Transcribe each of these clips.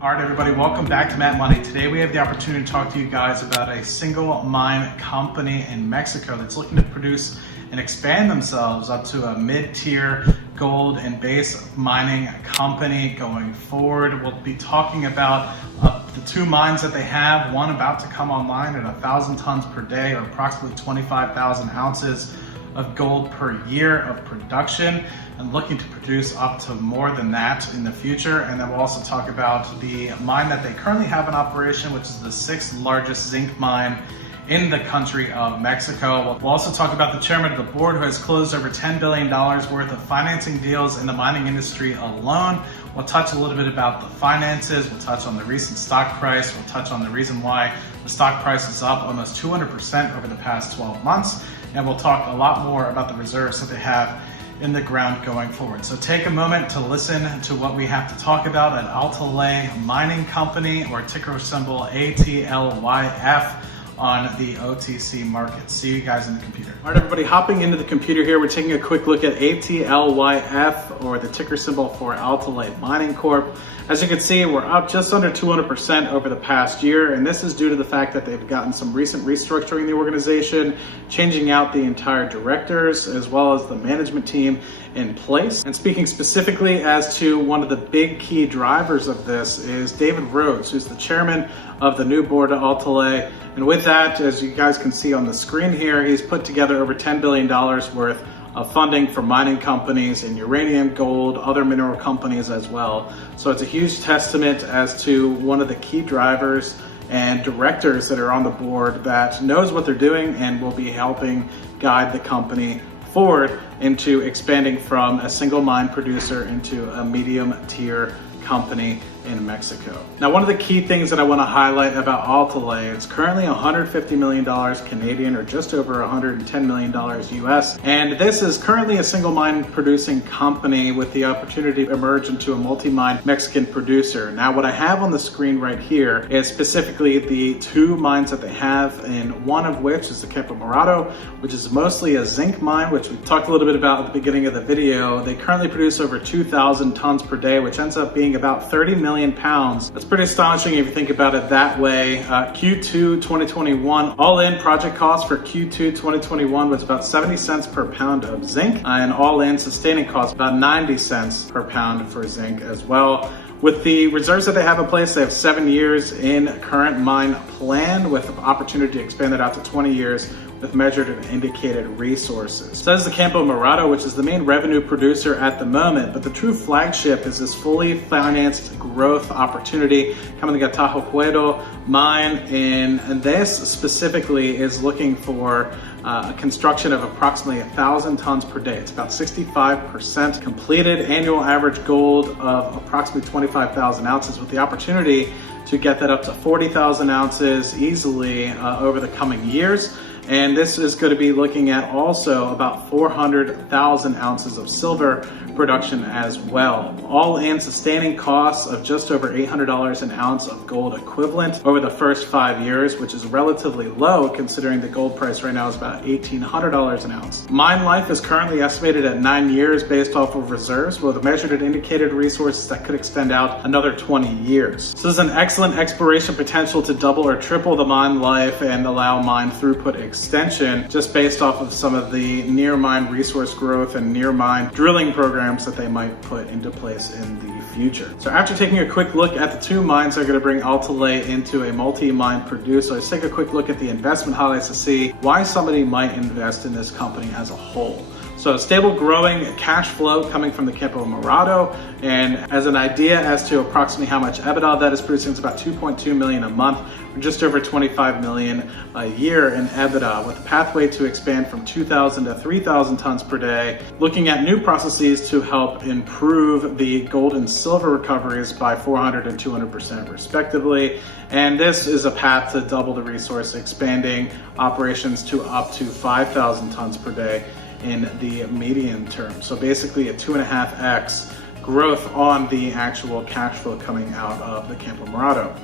All right, everybody, welcome back to Matt Money. Today we have the opportunity to talk to you guys about a single mine company in Mexico that's looking to produce and expand themselves up to a mid-tier gold and base mining company going forward. We'll be talking about the two mines that they have, one about to come online at 1,000 tons per day, or approximately 25,000 ounces of gold per year of production, and looking to produce up to more than that in the future. And then we'll also talk about the mine that they currently have in operation, which is the 6th largest zinc mine in the country of Mexico. We'll also talk about the chairman of the board, who has closed over $10 billion worth of financing deals in the mining industry alone. We'll touch a little bit about the finances. We'll touch on the recent stock price. We'll touch on the reason why the stock price is up almost 200% over the past 12 months. And we'll talk a lot more about the reserves that they have in the ground going forward. So take a moment to listen to what we have to talk about at Altaley Mining Company, or ticker symbol ATLYF, on the OTC market. See you guys in the computer. All right, everybody, hopping into the computer here, we're taking a quick look at ATLYF, or the ticker symbol for Altaley Mining Corp. As you can see, we're up just under 200% over the past year, and this is due to the fact that they've gotten some recent restructuring in the organization, changing out the entire directors as well as the management team in place. And speaking specifically as to one of the big key drivers of this is David Rhodes, who's the chairman of the new board at Altaley. And with that, as you guys can see on the screen here, he's put together over $10 billion worth of funding for mining companies in uranium, gold, other mineral companies as well. So it's a huge testament as to one of the key drivers and directors that are on the board that knows what they're doing and will be helping guide the company forward into expanding from a single mine producer into a medium tier company in Mexico. Now, one of the key things that I want to highlight about Altaley, it's currently $150 million Canadian, or just over $110 million US. And this is currently a single mine producing company with the opportunity to emerge into a multi-mine Mexican producer. Now, what I have on the screen right here is specifically the two mines that they have, and one of which is the CAMPO MORADO, which is mostly a zinc mine, which we talked a little bit about at the beginning of the video. They currently produce over 2,000 tons per day, which ends up being about 30 million pounds. That's pretty astonishing if you think about it that way. Q2 2021, all-in project cost for Q2 2021 was about 70 cents per pound of zinc, and all-in sustaining cost about 90 cents per pound for zinc as well. With the reserves that they have in place, they have 7 years in current mine plan, with the opportunity to expand that out to 20 years with measured and indicated resources. So that is the CAMPO MORADO, which is the main revenue producer at the moment, but the true flagship is this fully financed growth opportunity coming to TAHUEHUETO mine, and this specifically is looking for a construction of approximately 1,000 tons per day. It's about 65% completed, annual average gold of approximately 25,000 ounces, with the opportunity to get that up to 40,000 ounces easily over the coming years. And this is going to be looking at also about 400,000 ounces of silver production as well. All in sustaining costs of just over $800 an ounce of gold equivalent over the first 5 years, which is relatively low considering the gold price right now is about $1,800 an ounce. Mine life is currently estimated at 9 years based off of reserves, with measured and indicated resources that could extend out another 20 years. So there's an excellent exploration potential to double or triple the mine life and allow mine throughput extension, just based off of some of the near mine resource growth and near mine drilling programs that they might put into place in the future. So after taking a quick look at the two mines that are going to bring Altaley into a multi-mine producer, let's take a quick look at the investment highlights to see why somebody might invest in this company as a whole. So stable growing cash flow coming from the CAMPO MORADO, and as an idea as to approximately how much EBITDA that is producing, it's about 2.2 million a month, or just over 25 million a year in EBITDA, with a pathway to expand from 2,000 to 3,000 tons per day, looking at new processes to help improve the gold and silver recoveries by 400 and 200% respectively. And this is a path to double the resource, expanding operations to up to 5,000 tons per day in the medium term. So basically a 2.5x growth on the actual cash flow coming out of the CAMPO MORADO.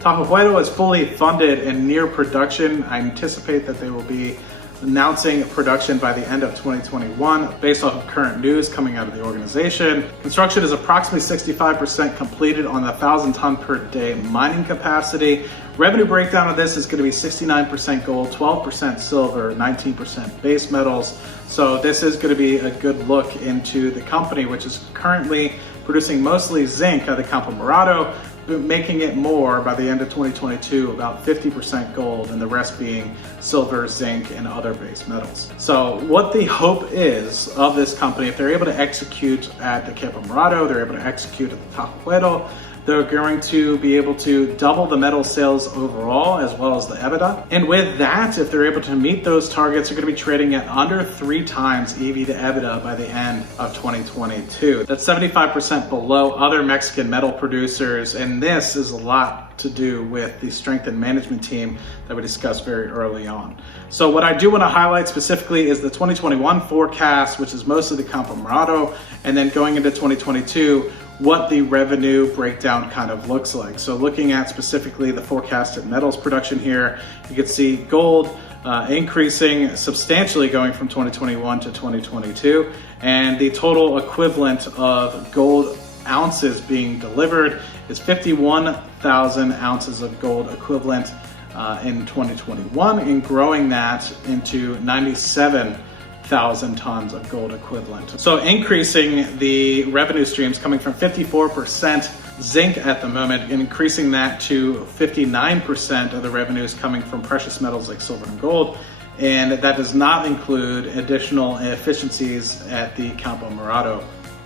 TAHUEHUETO is fully funded and near production. I anticipate that they will be announcing production by the end of 2021 based off of current news coming out of the organization. Construction is approximately 65% completed on the 1,000 ton per day mining capacity. Revenue breakdown of this is going to be 69% gold, 12% silver, 19% base metals. So this is going to be a good look into the company, which is currently producing mostly zinc at the CAMPO MORADO, making it more by the end of 2022, about 50% gold and the rest being silver, zinc, and other base metals. So what the hope is of this company, if they're able to execute at the CAMPO MORADO, they're able to execute at the TAHUEHUETO, they're going to be able to double the metal sales overall as well as the EBITDA. And with that, if they're able to meet those targets, they're going to be trading at under 3 times EV to EBITDA by the end of 2022. That's 75% below other Mexican metal producers. And this is a lot to do with the strengthened management team that we discussed very early on. So what I do want to highlight specifically is the 2021 forecast, which is most of the CAMPO MORADO, and then going into 2022, what the revenue breakdown kind of looks like. So looking at specifically the forecasted metals production here, you can see gold increasing substantially going from 2021 to 2022, and the total equivalent of gold ounces being delivered is 51,000 ounces of gold equivalent in 2021, and growing that into 97,000 tons of gold equivalent. So increasing the revenue streams coming from 54% zinc at the moment, and increasing that to 59% of the revenues coming from precious metals like silver and gold. And that does not include additional efficiencies at the CAMPO MORADO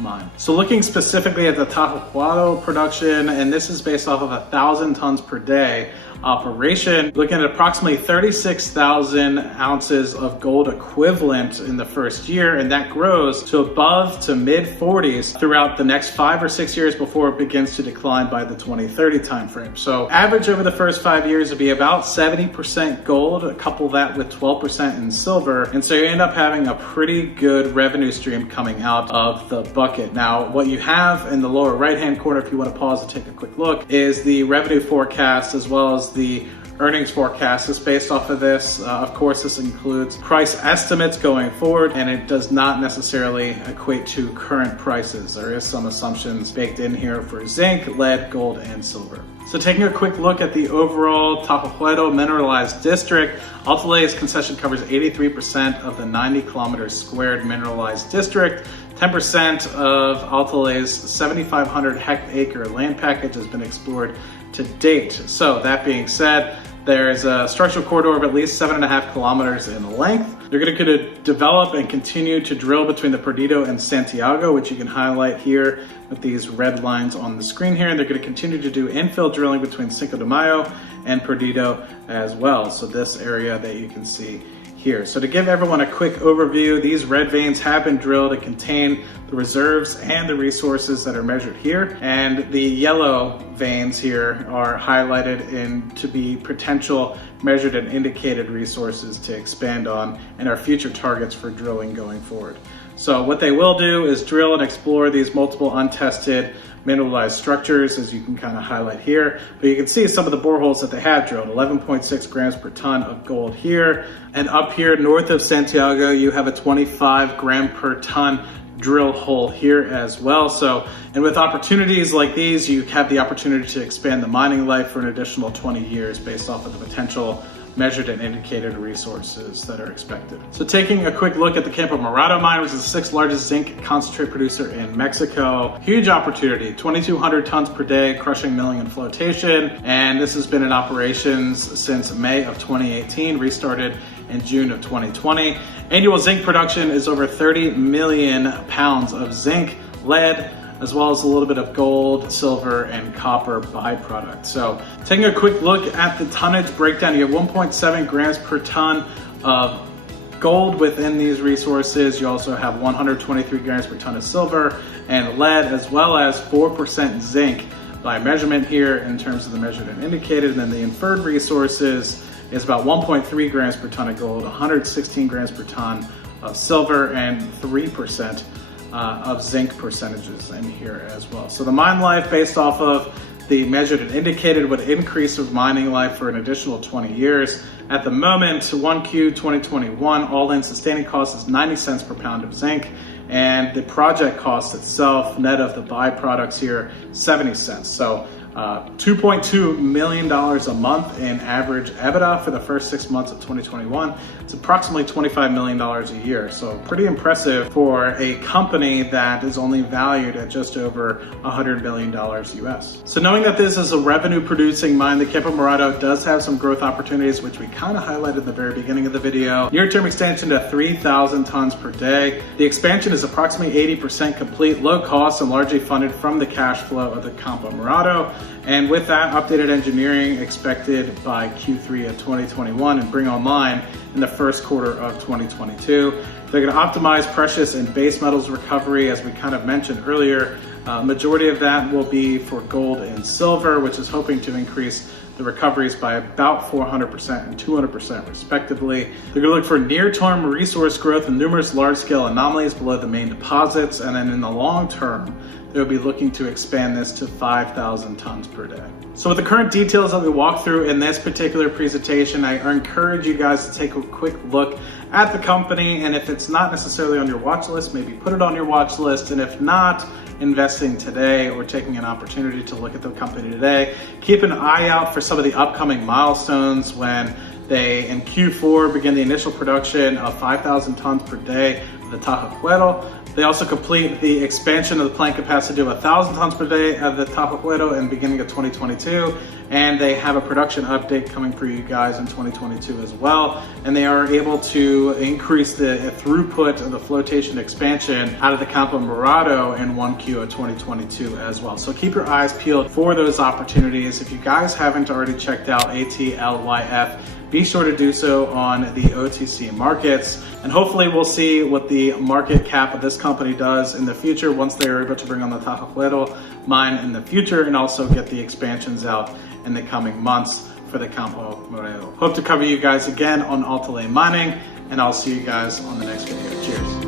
mine. So looking specifically at the TAHUEHUETO production, and this is based off of 1,000 tons per day operation, looking at approximately 36,000 ounces of gold equivalent in the first year, and that grows to above to mid 40s throughout the next 5 or 6 years before it begins to decline by the 2030 timeframe. So average over the first 5 years would be about 70% gold, couple that with 12% in silver, and so you end up having a pretty good revenue stream coming out of the bucket. Now what you have in the lower right hand corner, if you want to pause and take a quick look, is the revenue forecast as well as the earnings forecast is based off of this. Of course, this includes price estimates going forward, and it does not necessarily equate to current prices. There is some assumptions baked in here for zinc, lead, gold, and silver. So taking a quick look at the overall TAHUEHUETO mineralized district, Altaley's concession covers 83% of the 90 kilometers squared mineralized district. 10% of Altaley's 7,500 hectare land package has been explored to date. So that being said, there's a structural corridor of at least 7.5 kilometers in length. They're going to develop and continue to drill between the Perdido and Santiago, which you can highlight here with these red lines on the screen here. And they're going to continue to do infill drilling between Cinco de Mayo and Perdido as well. So this area that you can see here. So to give everyone a quick overview, these red veins have been drilled to contain the reserves and the resources that are measured here. And the yellow veins here are highlighted in to be potential measured and indicated resources to expand on and are future targets for drilling going forward. So what they will do is drill and explore these multiple untested mineralized structures, as you can kind of highlight here. But you can see some of the boreholes that they have drilled, 11.6 grams per ton of gold here. And up here north of Santiago, you have a 25 gram per ton drill hole here as well. So, and with opportunities like these, you have the opportunity to expand the mining life for an additional 20 years based off of the potential measured and indicated resources that are expected. So taking a quick look at the CAMPO MORADO mine, which is the 6th largest zinc concentrate producer in Mexico. Huge opportunity, 2,200 tons per day, crushing, milling, and flotation. And this has been in operations since May of 2018, restarted in June of 2020. Annual zinc production is over 30 million pounds of zinc, lead, as well as a little bit of gold, silver, and copper byproduct. So taking a quick look at the tonnage breakdown, you have 1.7 grams per ton of gold within these resources. You also have 123 grams per ton of silver and lead, as well as 4% zinc by measurement here in terms of the measured and indicated. And then the inferred resources is about 1.3 grams per ton of gold, 116 grams per ton of silver, and 3% of zinc percentages in here as well. So the mine life based off of The measured and indicated would increase with mining life for an additional 20 years. At the moment, 1Q 2021, all-in sustaining cost is 90 cents per pound of zinc, and the project cost itself, net of the byproducts here, 70 cents. So $2.2 million a month in average EBITDA for the first 6 months of 2021. It's approximately $25 million a year. So pretty impressive for a company that is only valued at just over $100 million US. So knowing that this is a revenue producing mine, the CAMPO MORADO does have some growth opportunities, which we kind of highlighted at the very beginning of the video. Near-term extension to 3,000 tons per day. The expansion is approximately 80% complete, low cost, and largely funded from the cash flow of the CAMPO MORADO. And with that, updated engineering expected by Q3 of 2021 and bring online in the first quarter of 2022. They're going to optimize precious and base metals recovery, as we kind of mentioned earlier. Majority of that will be for gold and silver, which is hoping to increase the recoveries by about 400% and 200% respectively. They're going to look for near-term resource growth and numerous large-scale anomalies below the main deposits, and then in the long term, they'll be looking to expand this to 5,000 tons per day. So with the current details that we walked through in this particular presentation, I encourage you guys to take a quick look at the company, and if it's not necessarily on your watch list, maybe put it on your watch list, and if not, investing today or taking an opportunity to look at the company today. Keep an eye out for some of the upcoming milestones when they, in Q4, begin the initial production of 5,000 tons per day of the TAHUEHUETO. They also complete the expansion of the plant capacity to 1,000 tons per day of the TAHUEHUETO in the beginning of 2022. And they have a production update coming for you guys in 2022 as well. And they are able to increase the throughput of the flotation expansion out of the CAMPO MORADO in 1Q of 2022 as well. So keep your eyes peeled for those opportunities. If you guys haven't already checked out ATLYF, be sure to do so on the OTC markets. And hopefully we'll see what the market cap of this company does in the future once they're able to bring on the TAHUEHUETO mine in the future, and also get the expansions out in the coming months for the CAMPO MORADO. Hope to cover you guys again on ATLY Mining, and I'll see you guys on the next video. Cheers.